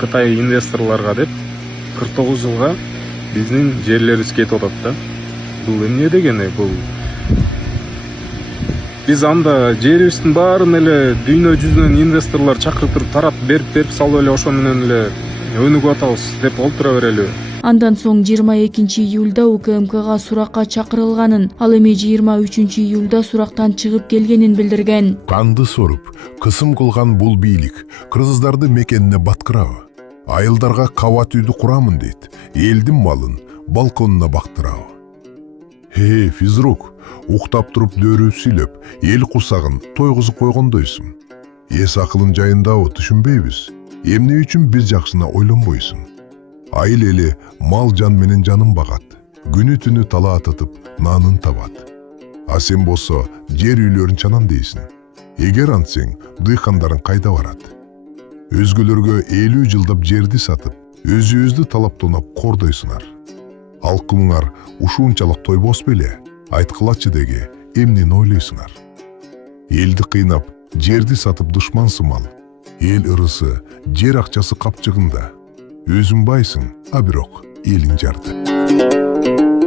Кытай инвесторларга деп 49 жылга биздин жерлерибиз кетип атат да. Бул эмне дегени? Бул биз анда жерибиздин баарын эле дүйнө жүзүнөн инвесторлор чакыртып таратып берип салып эле ошо менен эле өнүгүп атабыз деп олтура берелиби? Андан соң 22 июлда УКМКга суракка чакырылганын, ал эми 23 июлда сурактан чыгып келгенин билдирген. Канды соруп, кысым кылган бул бийлик кыргыздарды мекенине баткырабы? Айылдарга кабат үйдү курамын дейт, элдин малын балконуна бактырабы? Физрук, уктап туруп дөөрүп сүйлөп, эл курсагын тойгузуп койгондойсуң. Эс акылын жайындабы, түшүнбөйбүз. Эмне үчүн биз жакшына ойлонбойсуң? Айыл эли мал жан менен жанын багат. Күнү түнү тала атытып, нанын табат. А сен болсо жер үйлөрүн чанам дейсиң. Эгер антсең, дыйкандарың кайда барат? Өзгөлөргө 50 жылдап жерди сатып, өзүбүздү талап тонап кордойсуңар. Алкымыңар ушунчалык тойбос беле? Айткылачы деге, эмнени ойлойсуңар? Элди кыйнап, жерди сатып душман сымал. Эл ырысы, жер акчасы капчыгында. Өзүң байсың, а бирок элиң жарды.